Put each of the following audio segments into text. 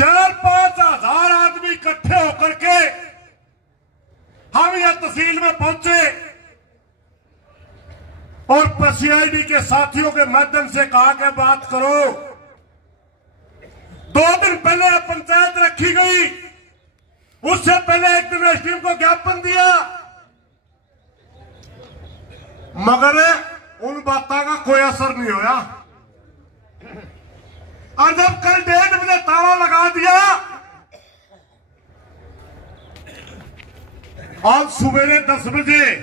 4-5 हजार आदमी इकट्ठे होकर के हम यह तहसील में पहुंचे और सीआईडी के साथियों के माध्यम से कहा कि बात करो। 2 दिन पहले पंचायत रखी गई, उससे पहले एक दिन एसडीएम को ज्ञापन दिया, मगर उन बातों का कोई असर नहीं होया। और जब कल 1:30 बजे ताला लगा दिया, आज सवेरे 10 बजे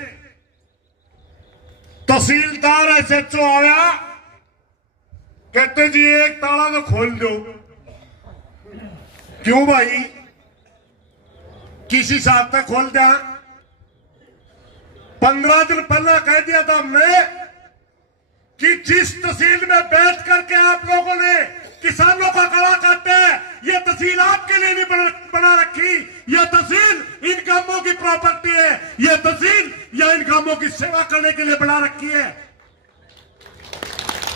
तहसीलदार एसएचओ आया, कहते जी एक ताला तो खोल दो। क्यों भाई, किसी साथ तक खोल दिया? 15 दिन पहले कह दिया था हमने कि जिस तहसील में बैठ करके आप लोगों ने किसानों का गला काटा है, यह तहसील आपके लिए नहीं बना रखी। यह तहसील इन कामों की प्रॉपर्टी है, यह तहसील या इन कामों की सेवा करने के लिए बना रखी है।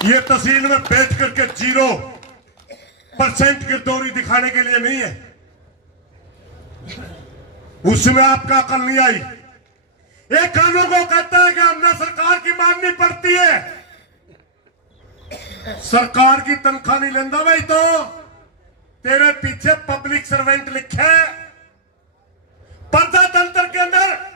यह तहसील में बैठ करके 0% गिरदौरी दिखाने के लिए नहीं है। उसमें आपका अकल नहीं आई। एक कानून को कहता है कि हमने सरकार की माननी पड़ती है। सरकार की तनख्वाह नहीं लेंदा भाई, तो तेरे पीछे पब्लिक सर्वेंट लिखा है। प्रजातंत्र के अंदर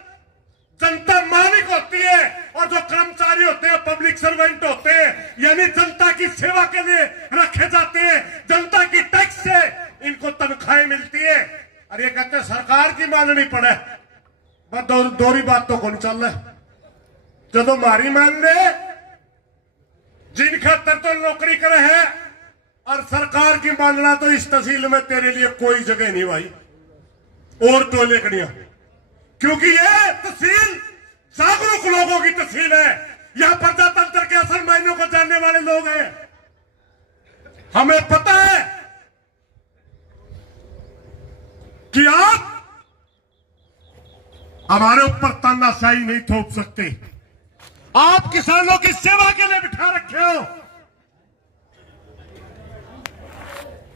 जनता मालिक होती है और जो कर्मचारी होते हैं पब्लिक सर्वेंट होते हैं, यानी जनता की सेवा के लिए रखे जाते हैं। जनता की टैक्स से इनको तनख्वाहें मिलती है और ये कहते हैं सरकार की माननी पड़े। बस दोहरी बात तो कौन चल रहा है? जो मारी मान ले, जिन खातर तो नौकरी करे है, और सरकार की मानना तो इस तहसील में तेरे लिए कोई जगह नहीं भाई, और टोले कड़ियां। क्योंकि ये तहसील जागरूक लोगों की तहसील है। यहां प्रजातंत्र के असल मायनों को जानने वाले लोग हैं। हमें पता है कि आप हमारे ऊपर तानाशाही नहीं थोप सकते। आप किसानों की सेवा के लिए बिठा रखे हो।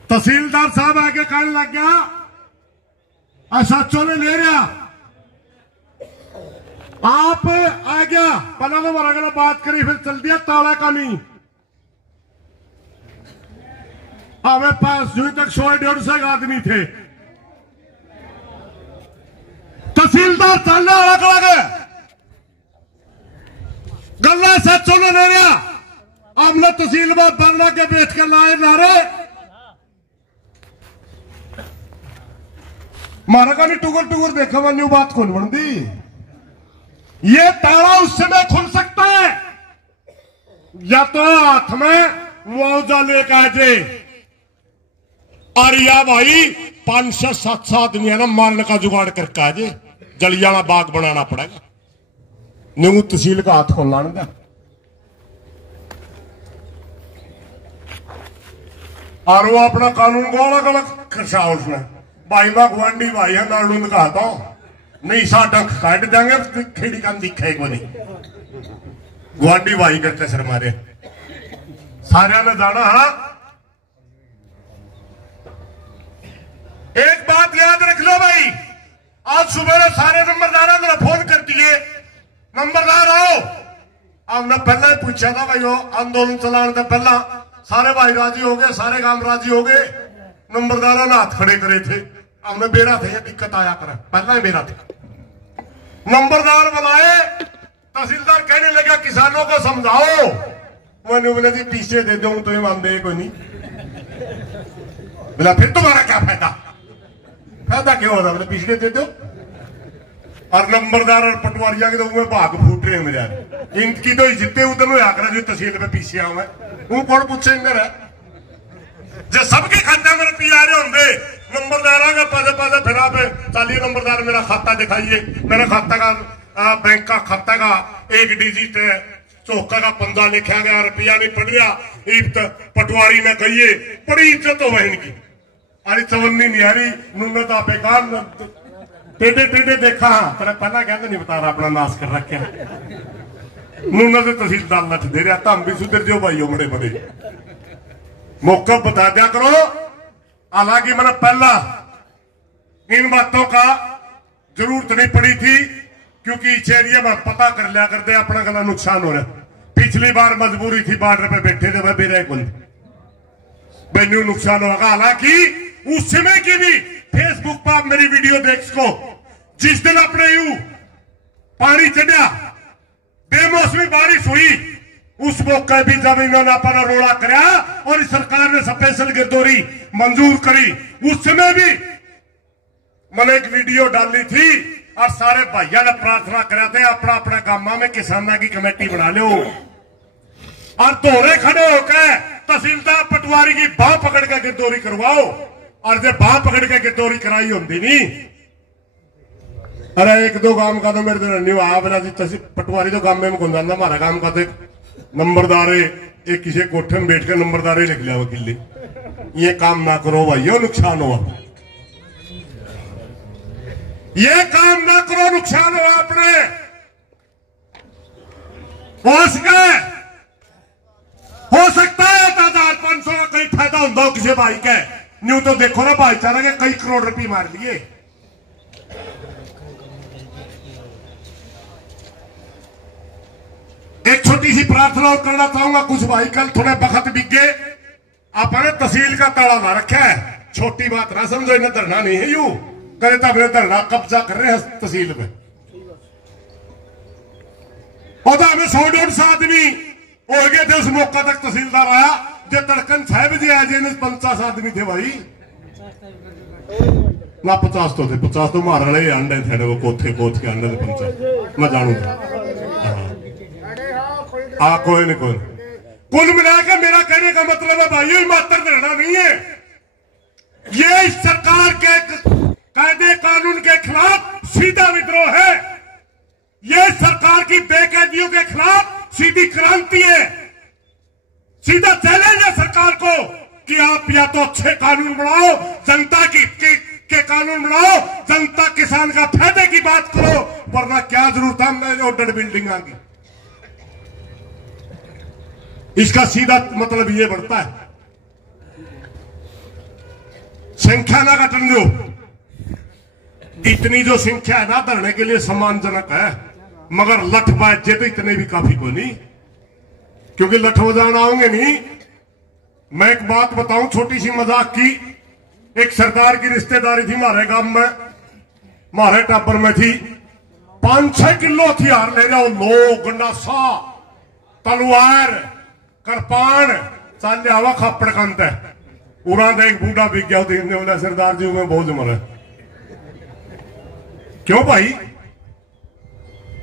तहसीलदार साहब आगे कहने लग गया, ऐसा चोले ले रहा आप आ गया। पहले तो हमारा अगला बात करी, फिर चल दिया ताला का नहीं। हमें पास जो तक 100-150 आदमी थे। तहसीलदार चलने अलग अलग गल्ला से चलो ले रहा। हमने तहसील में बंगला के बैठ कर लाए नारे, मारा का नहीं टुगर देखा वाली बात कौन बनती। ये ताला उस समय खुल सकता है या तो हाथ में मुआवजा लेकर आ जाए, और या भाई 500-700 आदमी है ना मारने का जुगाड़ करके आ जाए। जलियाला बाग बनाना पड़ेगा, नहीं तहसील का हाथ खोल लाने। और वो अपना कानून को अलग अलग खर्चा उसने भाई मैं गुआढ़ी भाई है नालू दिखाता हूं, नहीं साडा कट देंगे खेड़ी का दिखे को नहीं। गुआढ़ी भाई करते सर मारे सारे ने जाना। हाँ, एक बात याद रख लो भाई, आज सुबह सारे नंबरदारों ने फोन कर दिए, नंबरदार आओ। हमने पहले ही पूछा था भाई, वो आंदोलन चलाने से पहला सारे भाई राजी हो गए, सारे काम राजी हो गए। नंबरदारों ने हाथ खड़े करे थे, हमने बेरा थे ये दिक्कत आया करे, पहला ही बेरा था। नंबरदार बुलाए, तहसीलदार कहने लगा किसानों को समझाओ। मैंने बोले जी पीछे दे दूं तो ये मानते कोई नहीं। बोला फिर तुम्हारा क्या फायदा? फायदा क्यों होता? बोले पिछले दे दो। और नंबरदार और पटवारिया के तो मुंह भाग फूट रहे हैं मेरे। इनकी तो जितने उधर आकर जो तहसील में पीछे आऊ है वो कौन पूछे इधर है? जो सबके खाते में रुपये आ रहे होंगे, नंबरदार आगे पैसे पैसे फिर आप चलिए नंबरदार मेरा खाता दिखाइए, मेरा खाता का बैंक का खाता का 1 डिजिट है, चौका का 15 लिखा गया, रुपया नहीं पड़ गया। पटवारी ने कहिए बड़ी इज्जत हो इनकी। अरे चवन्नी नहीं आ रही नूने तो बेकार टेढ़े टेढ़े देखा। तेरा पहला कहते नहीं बता रहा अपना नाश कर रखे नूना से तहसीलदार लठ दे रहा था। हम भी सुधर जो भाई बड़े बड़े मौका बता दिया करो। हालांकि मैंने पहला इन बातों का जरूरत नहीं पड़ी थी, क्योंकि इस एरिया में पता कर लिया करते अपना गला नुकसान हो रहा। पिछली बार मजबूरी थी, बॉर्डर पे बैठे थे, वह बेरे कुल बेन्यू नुकसान होगा। हालांकि उस समय की भी फेसबुक पर आप मेरी वीडियो देख सको, जिस दिन अपने यू पानी चढ़िया, बेमौसमी बारिश हुई, उस मौके भी जब इन्होंने अपना रोड़ा कराया और इस सरकार ने स्पेशल गिरदौरी मंजूर करी, उस समय भी मैंने एक वीडियो डाली थी और सारे भाइयों ने प्रार्थना करा थे अपना अपना गामा में किसाना की कमेटी बना लो और दोहरे खड़े होकर तहसीलदार पटवारी की बाह पकड़ के गिरदौरी करवाओ। और जब बाह पकड़ के गिरदौरी कराई होती नहीं, अरे एक दो गांव का तो मेरे दिन नहीं हुआ बना जी, पटवारी तो गांव में घुस जाता, हमारा गांव का तो नंबरदारे एक किसी कोठे में बैठ कर नंबरदारे लिख लिया वकील, ये काम ना करो भाइयों, नुकसान हुआ, ये काम ना करो, नुकसान हुआ। अपने हो सकता है 1500 का कई फायदा होता हो किसी भाई का, न्यू तो देखो ना भाईचारा के कई करोड़ रुपए मार लिए। एक छोटी सी प्रार्थना और करना चाहूंगा, कुछ भाई कल थोड़े वक्त बिके आपने तहसील का ताला ना रखा है, छोटी बात ना समझो, इन्हें धरना नहीं है, यू करे तब धरना कब्जा कर रहे हैं तहसील में। और हमें 100-150 आदमी हो गए थे उस मौका तक तहसीलदार आया, जो तड़कन 6 बजे आए जी 50 आदमी थे भाई ना, 50 तो थे, 50 तो मार रहे अंडे थे वो कोथे कोथ के अंडे थे 50, मैं जानू था। कोई नहीं, कोई कुल मिलाकर मेरा कहने का मतलब है भाई मात्र धरना नहीं है, ये इस सरकार के कायदे कानून के खिलाफ सीधा विद्रोह है, ये सरकार की बेकायदियों के खिलाफ सीधी क्रांति है, सीधा चैलेंज है सरकार को कि आप या तो अच्छे कानून बनाओ, जनता के कानून बनाओ, जनता किसान का फायदे की बात करो, वरना क्या जरूरत है ऑर्डर बिल्डिंग की। इसका सीधा मतलब ये बढ़ता है, संख्या ना घटन दो, इतनी जो संख्या है ना धरने के लिए सम्मानजनक है, मगर लठ बाजे तो इतने भी काफी को नहीं, क्योंकि लठ बजाना होंगे नहीं। मैं एक बात बताऊं छोटी सी मजाक की, एक सरदार की रिश्तेदारी थी हमारे गांव में, हमारे टाबर में थी, 5-6 किलो हथियार ले जाओ, लो गंडासा तलवार कृपाण चल जावा खापड़ कंत है, उड़ा देख बूढ़ा बिक गया, देखने वाला सरदार जी में बहुत मर है। क्यों भाई,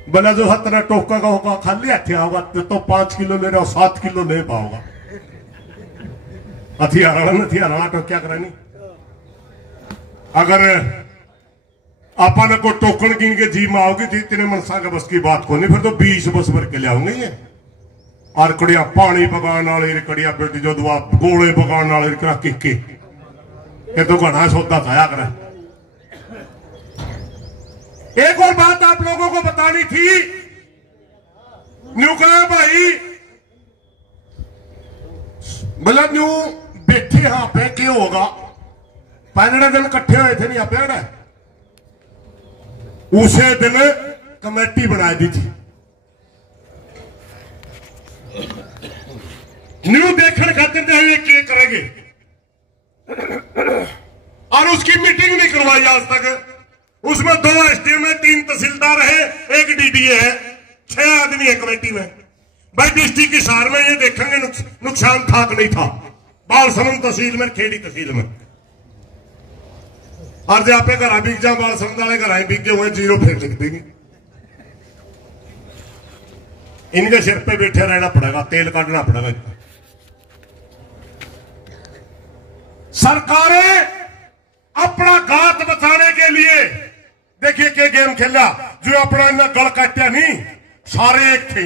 बोला जो हथरा टोका का होगा खाली हथियार होगा तो 5 किलो ले रहा हो, 7 किलो ले पाओगा, हथियार तो क्या करानी। अगर आपने को टोकन गिन के जी में आओगी तो इतने मनसा के बस की बात को नहीं, फिर तो 20 बस भर के ले आऊंगे ये, और कड़िया पानी पकाने वाले कड़िया बेटी जो दुआ गोले पकाने वाले किके, ये तो घना सौदा थाया करे। एक और बात आप लोगों को बतानी थी, न्यू कहा भाई बोला न्यू बैठे यहां पे क्या होगा, 15 दिन इकट्ठे हुए थे नहीं पे, उसे दिन कमेटी बना दी थी, न्यू देखने खातिर क्या करेंगे, और उसकी मीटिंग नहीं करवाई आज तक। उसमें 2 एसडीएम है, 3 तहसीलदार है, 1 डीडीए है, 6 आदमी है कमेटी में। भाई डिस्ट्रिक्ट की सार में ये देखेंगे नुकसान था कि नहीं था, बालसमंद तहसील में, खेड़ी तहसील में, और जो आप घर बिक जा बालसमंद वाले घर बिक गए हुए 0 फिर लिख देंगे। इनके सिर पे बैठे रहना पड़ेगा, तेल काटना पड़ेगा। सरकारें अपना गात बचाने के लिए देखिए क्या गेम खेला, जो अपना इन्हें गल काटा नहीं, सारे एक थे,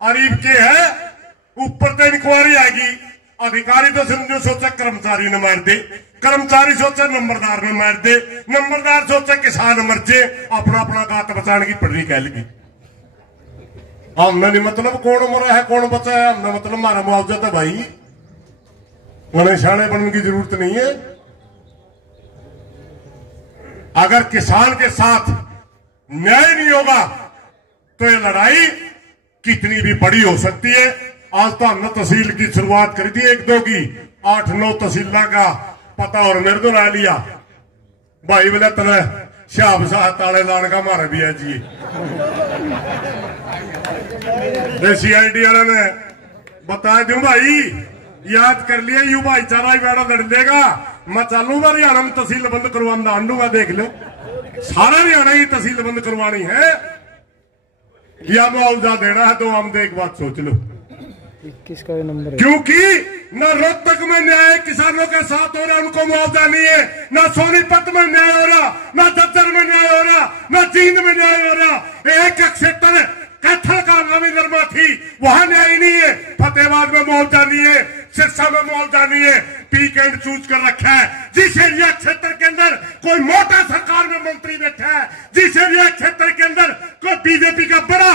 अरीब के है, ऊपर तो इंक्वायरी आएगी, अधिकारी तो समझो सोचा कर्मचारी ने मार दे, कर्मचारी सोचा नंबरदार ने मार दे, नंबरदार सोचा किसान मर जाए, अपना अपना गात बचाने की पड़नी कह लगी। हमने नहीं मतलब कौन मरा है कौन बचा है, हमने मतलब हमारा मुआवजा था भाई, उन्हें शाणे बनने की जरूरत नहीं है, अगर किसान के साथ न्याय नहीं होगा तो ये लड़ाई कितनी भी बड़ी हो सकती है। आज तो हमने तहसील की शुरुआत करी थी 1-2 की, 8-9 तहसीलों का पता और मेरे को ला लिया भाई बोले तना शाह शाह ताले लाने का मारा भी है जी। CID वाले ने बता दूं भाई, याद कर लिया यू भाईचारा ही बेड़ा लड़ लेगा। मैं चालूंगा हरियाणा में तहसील बंद करवाना आंडूंगा, देख लो सारा हरियाणा ही तहसील बंद करवानी है या मुआवजा देना है। तो हम एक बात सोच लो, 21 का नंबर है। क्योंकि न रोहतक में न्याय किसानों के साथ हो रहा, उनको मुआवजा नहीं है, न सोनीपत में न्याय हो रहा, न झज्जर में न्याय हो रहा, न जींद में न्याय हो रहा। एक क्षेत्र कैथल का नवी निर्मा थी, वहां न्याय नहीं है। फतेहाबाद में मुआवजा नहीं है, सिरसा में मुआवजा नहीं है। पिक एंड चूज कर रखा है। जिस एरिया क्षेत्र के अंदर कोई मोटा सरकार में मंत्री बैठा है, जिस एरिया क्षेत्र के अंदर कोई बीजेपी का बड़ा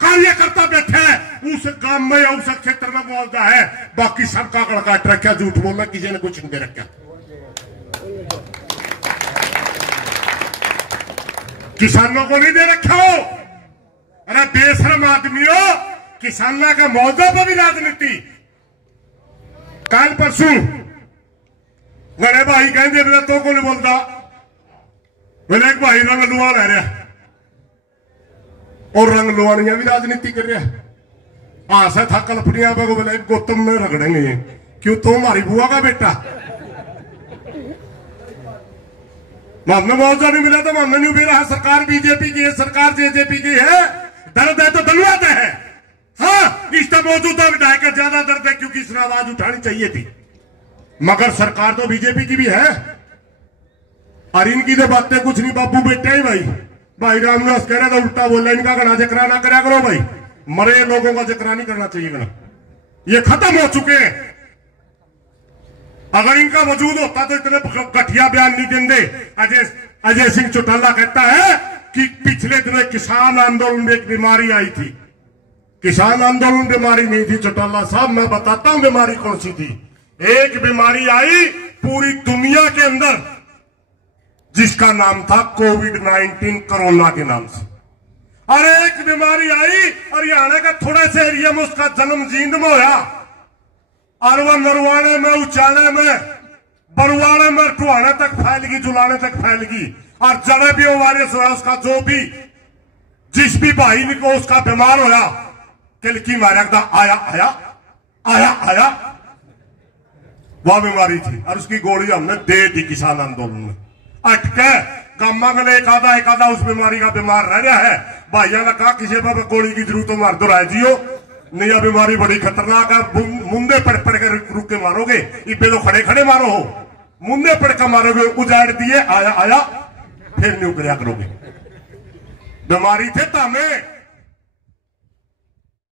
कार्यकर्ता बैठा है, उस गांव में या उस क्षेत्र में मुआवजा है। बाकी सबका आंकड़ा काट रखा, झूठ बोलना किसी ने कुछ नहीं दे रखा। किसानों को नहीं दे रखा हो। अरे बेशरम आदमी हो, किसानों का मुआवजा पर भी राजनीति। कल परसों बड़े भाई कहते बोले तो को नहीं बोलता, बोले एक भाई रंग लुआ रह रहा और रंग लुआनिया भी राजनीति कर रहा है। आशा था कल्पनिया पर बोले गौतम में रगड़ेंगे, क्यों तो हमारी बुआ का बेटा। हमने मुआवजा नहीं मिला तो हमने नहीं रहा। सरकार बीजेपी की है, सरकार जेजेपी की है। दर्द है तो धन्यवाद है। हाँ, इस मौजूदा विधायक का ज्यादा दर्द है क्योंकि इसने आवाज उठानी चाहिए थी, मगर सरकार तो बीजेपी की भी है। और इनकी तो बातें कुछ नहीं, बाबू बेटे ही भाई रामदास कह रहा था उल्टा बोला, इनका गणा जकरा ना करा करो भाई, मरे लोगों का जकरा नहीं करना चाहिए गणा, ये खत्म हो चुके हैं। अगर इनका वजूद होता तो इतने घटिया बयान नहीं देंगे। अजय सिंह चौटाला कहता है कि पिछले दिनों किसान आंदोलन में एक बीमारी आई थी। किसान आंदोलन बीमारी नहीं थी चौटाला साहब, मैं बताता हूं बीमारी कौन सी थी। एक बीमारी आई पूरी दुनिया के अंदर जिसका नाम था कोविड-19, कोरोना के नाम से। और एक बीमारी आई हरियाणा का थोड़े से एरिया में, उसका जन्म जींद में होया, और वह नरवाणे में, उचाने में, बरवाड़े में, टुहाने तक फैलगी, जुलाने तक फैलगी। और जड़े भी वायरस हुआ उसका, जो भी जिस भी भाई को उसका बीमार होया, किलकी मारा आया आया आया आया, वह बीमारी थी। और उसकी गोली हमने दे दी किसान आंदोलन में। अटके गामा में एक आधा उस बीमारी का बीमार रह गया है। भाइयों ने कहा किसी पर गोली की जरूरत मार दो राय जियो, नहीं यह बीमारी बड़ी खतरनाक है। मुंदे पड़ के रुक के मारोगे, इबे तो खड़े खड़े मारो हो, मुंदे पड़ के मारोगे, उजाड़ दिए आया आया फिर न्यू करा करोगे। बीमारी थे तामे